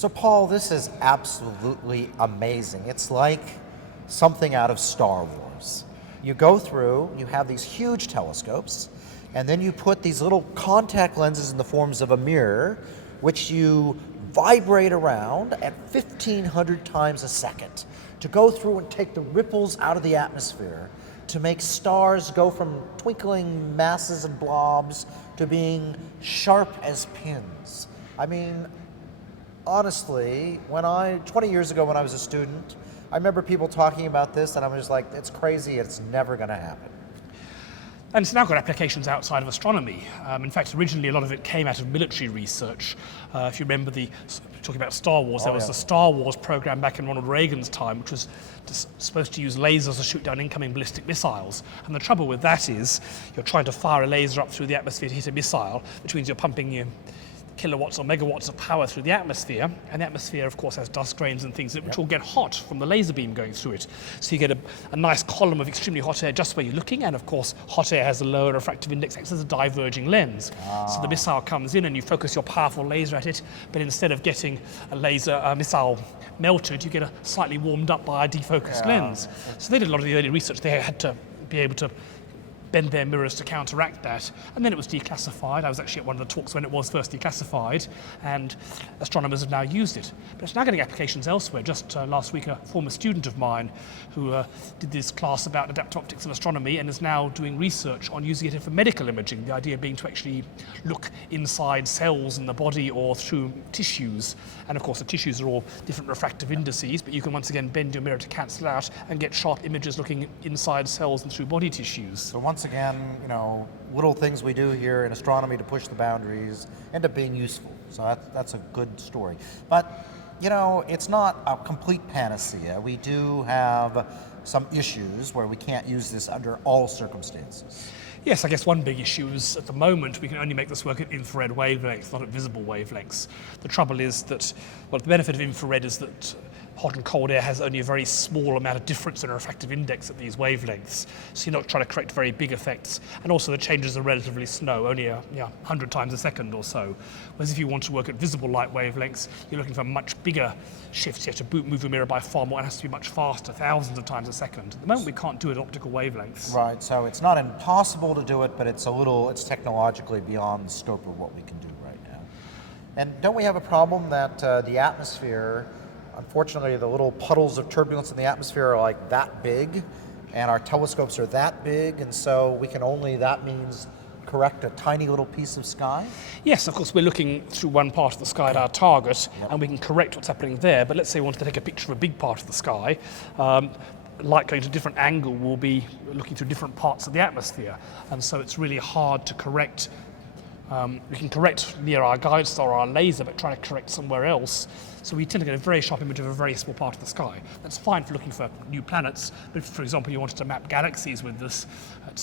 So Paul, this is absolutely amazing. It's like something out of Star Wars. You go through, you have these huge telescopes, and then you put these little contact lenses in the forms of a mirror, which you vibrate around at 1,500 times a second to go through and take the ripples out of the atmosphere to make stars go from twinkling masses and blobs to being sharp as pins. I mean, honestly, 20 years ago when I was a student, I remember people talking about this and I was like, it's crazy, it's never gonna happen. And it's now got applications outside of astronomy. In fact, originally a lot of it came out of military research. If you remember talking about Star Wars, there was the Star Wars program back in Ronald Reagan's time, which was supposed to use lasers to shoot down incoming ballistic missiles. And the trouble with that is you're trying to fire a laser up through the atmosphere to hit a missile, which means you're pumping kilowatts or megawatts of power through the atmosphere, and the atmosphere of course has dust grains and things which will get hot from the laser beam going through it. So you get a nice column of extremely hot air just where you're looking, and of course hot air has a lower refractive index, acts as a diverging lens. So the missile comes in and you focus your powerful laser at it, but instead of getting a missile melted, you get a slightly warmed up by a defocused lens. So they did a lot of the early research. They had to be able to bend their mirrors to counteract that, and then it was declassified. I was actually at one of the talks when it was first declassified, and astronomers have now used it. But it's now getting applications elsewhere. Just last week, a former student of mine who did this class about adaptive optics and astronomy and is now doing research on using it for medical imaging, the idea being to actually look inside cells in the body or through tissues. And of course the tissues are all different refractive indices, but you can once again bend your mirror to cancel out and get sharp images looking inside cells and through body tissues. So once again, little things we do here in astronomy to push the boundaries end up being useful. So that's a good story. But, it's not a complete panacea. We do have some issues where we can't use this under all circumstances. Yes, I guess one big issue is at the moment we can only make this work at infrared wavelengths, not at visible wavelengths. The trouble is that, the benefit of infrared is that hot and cold air has only a very small amount of difference in a refractive index at these wavelengths, so you're not trying to correct very big effects. And also the changes are relatively slow, only 100 times a second or so. Whereas if you want to work at visible light wavelengths, you're looking for much bigger shifts. You have to move your mirror by far more, and it has to be much faster, thousands of times a second. At the moment we can't do it at optical wavelengths. Right, so it's not impossible to do it, but it's technologically beyond the scope of what we can do right now. And don't we have a problem that the atmosphere, unfortunately, the little puddles of turbulence in the atmosphere are like that big, and our telescopes are that big, and so we can only, that means, correct a tiny little piece of sky? Yes, of course, we're looking through one part of the sky at our target, and we can correct what's happening there. But let's say we wanted to take a picture of a big part of the sky. Light going to a different angle will be looking through different parts of the atmosphere, and so it's really hard to correct. We can correct near our guide star or our laser, but try to correct somewhere else. So we tend to get a very sharp image of a very small part of the sky. That's fine for looking for new planets, but if, for example, you wanted to map galaxies with this,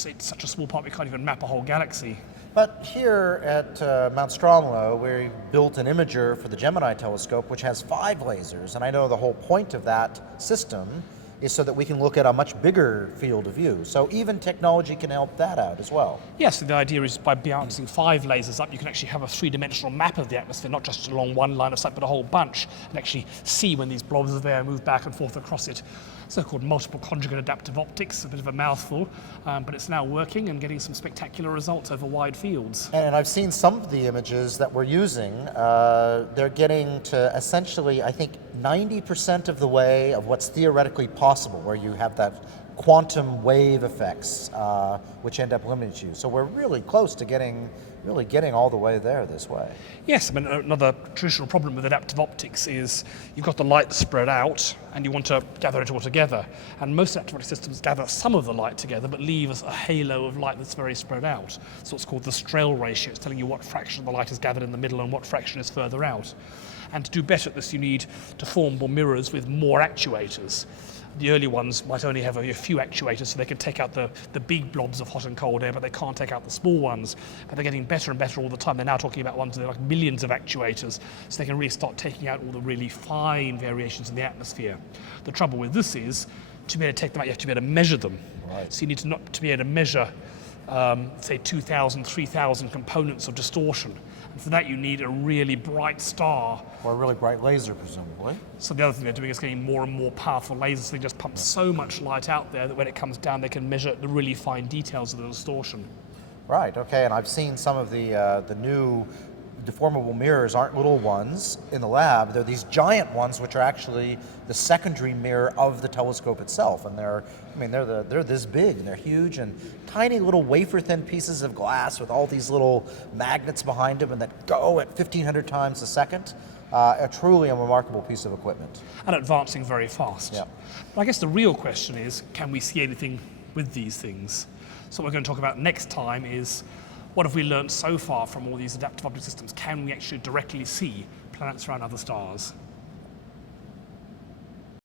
it's such a small part we can't even map a whole galaxy. But here at Mount Stromlo, we built an imager for the Gemini telescope, which has 5 lasers, and I know the whole point of that system is so that we can look at a much bigger field of view. So even technology can help that out as well. Yes, so the idea is by bouncing 5 lasers up, you can actually have a 3-dimensional map of the atmosphere, not just along one line of sight, but a whole bunch, and actually see when these blobs of air move back and forth across it. So-called multiple conjugate adaptive optics, a bit of a mouthful, but it's now working and getting some spectacular results over wide fields. And I've seen some of the images that we're using. They're getting to essentially, I think, 90% of the way of what's theoretically possible, where you have that quantum wave effects, which end up limiting you. So we're really close to getting all the way there this way. Yes, I mean, another traditional problem with adaptive optics is you've got the light spread out and you want to gather it all together. And most adaptive optic systems gather some of the light together but leave us a halo of light that's very spread out. So it's called the Strel ratio. It's telling you what fraction of the light is gathered in the middle and what fraction is further out. And to do better at this, you need to form more mirrors with more actuators. The early ones might only have a few actuators, so they can take out the big blobs of hot and cold air, but they can't take out the small ones. But they're getting better and better all the time. They're now talking about ones that are like millions of actuators, so they can really start taking out all the really fine variations in the atmosphere. The trouble with this is, to be able to take them out, you have to be able to measure them. Right. So you need to be able to measure, say, 2,000, 3,000 components of distortion. And for that, you need a really bright star. Or a really bright laser, presumably. So the other thing they're doing is getting more and more powerful lasers. So they just pump so much light out there that when it comes down, they can measure the really fine details of the distortion. Right, okay, and I've seen some of the new deformable mirrors aren't little ones in the lab. They're these giant ones, which are actually the secondary mirror of the telescope itself. And they're this big, and they're huge, and tiny little wafer-thin pieces of glass with all these little magnets behind them and that go at 1,500 times a second. Truly a remarkable piece of equipment. And advancing very fast. Yeah. But I guess the real question is, can we see anything with these things? So what we're going to talk about next time is, what have we learned so far from all these adaptive object systems? Can we actually directly see planets around other stars?